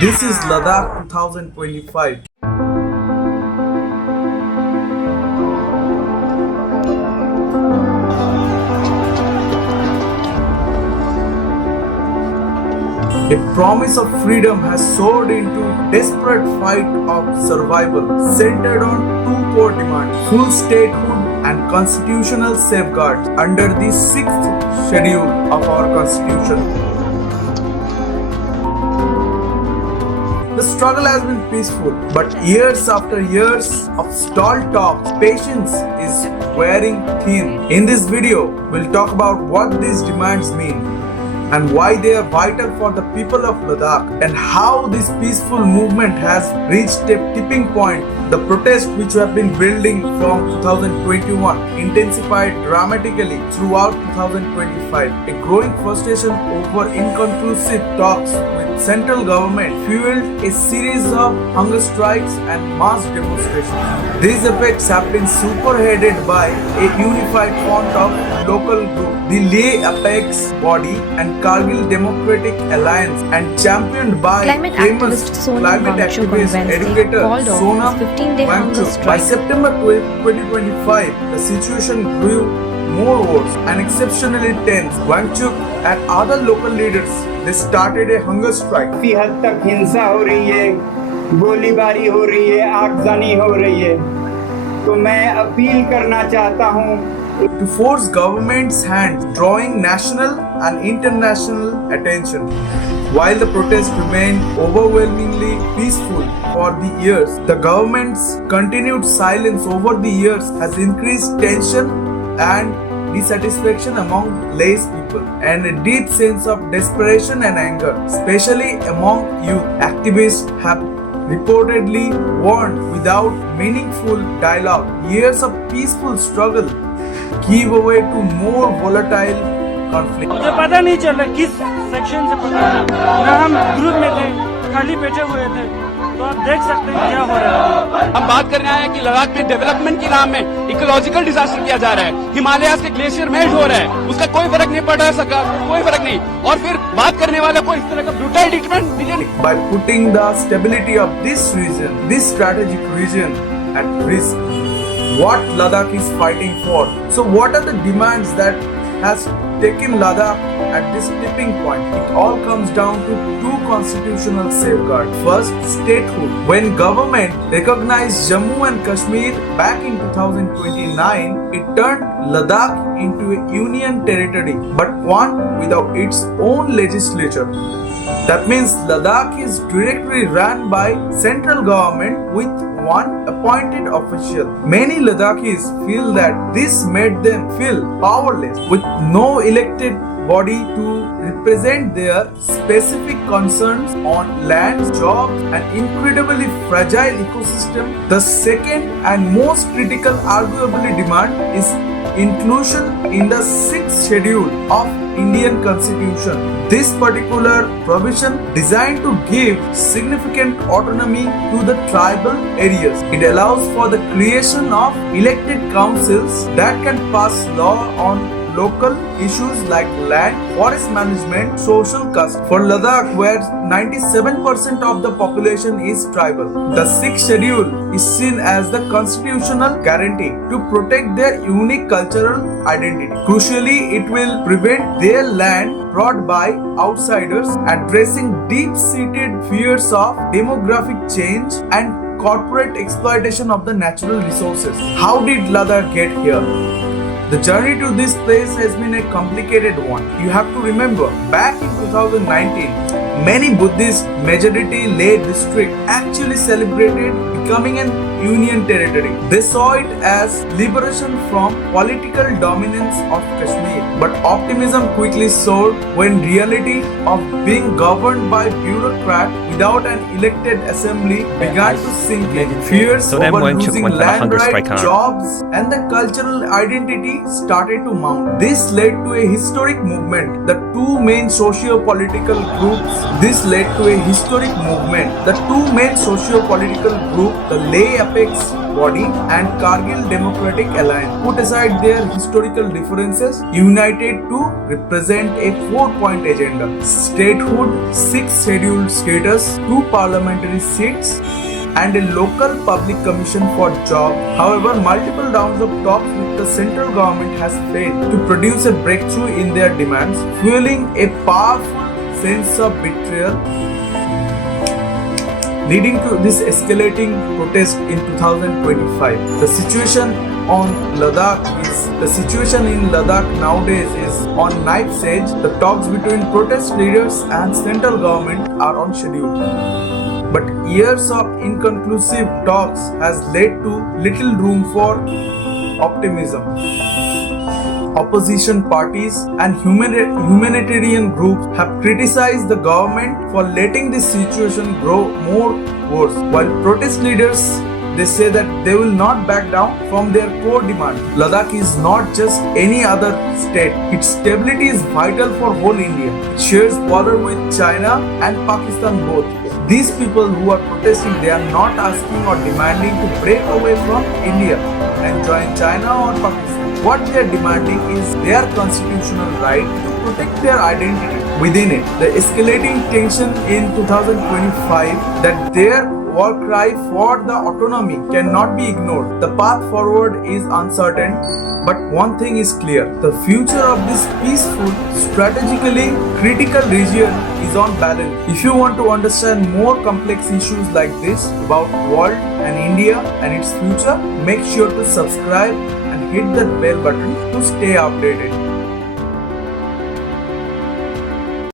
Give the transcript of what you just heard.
This is Ladakh 2025. A promise of freedom has soared into desperate fight of survival, centered on two core demands: full statehood and constitutional safeguards under the 6th schedule of our constitution. The struggle has been peaceful, but years after years of stalled talks, patience is wearing thin. In this video, we'll talk about what these demands mean, and why they are vital for the people of Ladakh, and how this peaceful movement has reached a tipping point. The protests which have been building from 2021 intensified dramatically throughout 2025. A growing frustration over inconclusive talks with central government fueled a series of hunger strikes and mass demonstrations. These effects have been superheaded by a unified front of local group, the Leh Apex Body and Kargil Democratic Alliance, and championed by Climate famous activist Sonam climate Wangchuk on activist Wednesday educator called off Sonam his 15-day hunger Wangchuk. By strike. September 2025, the situation grew more worse and exceptionally tense. Wangchuk and other local leaders, they started a hunger strike. काफी हद तक हिंसा हो रही है, गोलीबारी हो रही है, आगजनी हो रही है, तो मैं अपील करना चाहता हूँ to force government's hand, drawing national and international attention. While the protests remained overwhelmingly peaceful for the years, the government's continued silence over the years has increased tension and dissatisfaction among Leh's people, and a deep sense of desperation and anger, especially among youth. Activists have reportedly warned without meaningful dialogue, years of peaceful struggle give way to more volatile conflict. मुझे पता नहीं चल रहा किस section से पता नहीं, ना हम ग्रुप में थे, खाली बैठे हुए थे, तो आप देख सकते हैं क्या हो रहा है। हम बात करने आए हैं कि लद्दाख में डेवलपमेंट के नाम में इकोलॉजिकल डिजास्टर किया जा रहा है, हिमालयाज के ग्लेशियर मेल्ट हो रहा है, उसका कोई फर्क नहीं पड़ रहा है सरकार, कोई फर्क नहीं, और फिर बात करने वाले को इस तरह का brutal treatment. By putting the stability of this region, this strategic region at risk, what Ladakh is fighting for. So what are the demands that has taken Ladakh at this tipping point? It all comes down to two constitutional safeguards. First, statehood. When government recognized Jammu and Kashmir back in 2029, it turned Ladakh into a union territory, but one without its own legislature. That means Ladakh is directly run by central government with one appointed official. Many Ladakhis feel that this made them feel powerless, with no elected body to represent their specific concerns on land, jobs, and incredibly fragile ecosystem. The second and most critical arguably demand is inclusion in the 6th schedule of Indian Constitution. This particular provision designed to give significant autonomy to the tribal areas. It allows for the creation of elected councils that can pass law on local issues like land, forest management, social custom. For Ladakh, where 97% of the population is tribal, the 6th schedule is seen as the constitutional guarantee to protect their unique cultural identity. Crucially, it will prevent their land brought by outsiders, addressing deep-seated fears of demographic change and corporate exploitation of the natural resources. How did Ladakh get here? The journey to this place has been a complicated one. You have to remember, back in 2019, many Buddhist majority Leh district actually celebrated becoming an union territory. They saw it as liberation from political dominance of Kashmir. But optimism quickly soared when reality of being governed by bureaucrats without an elected assembly began to sink in. Fears over losing land rights, jobs, and the cultural identity started to mount. This led to a historic movement. The two main socio-political groups the Leh Apex Body and Kargil Democratic Alliance put aside their historical differences, united to represent a 4-point agenda: statehood, 6 scheduled status, 2 parliamentary seats, and a local public commission for job. However, multiple rounds of talks with the central government has failed to produce a breakthrough in their demands, fueling a powerful sense of betrayal, leading to this escalating protest in 2025. The situation in Ladakh nowadays is on knife's edge. The talks between protest leaders and central government are on schedule. But years of inconclusive talks has led to little room for optimism. Opposition parties and humanitarian groups have criticized the government for letting this situation grow more worse, while protest leaders, they say that they will not back down from their core demand. Ladakh is not just any other state. Its stability is vital for whole India. It shares border with China and Pakistan both. These people who are protesting, they are not asking or demanding to break away from India and join China or Pakistan. What they are demanding is their constitutional right to protect their identity within it. The escalating tension in 2025, that their war cry for the autonomy cannot be ignored. The path forward is uncertain, but one thing is clear: the future of this peaceful, strategically critical region is on balance. If you want to understand more complex issues like this about world and India and its future, make sure to subscribe and hit that bell button to stay updated.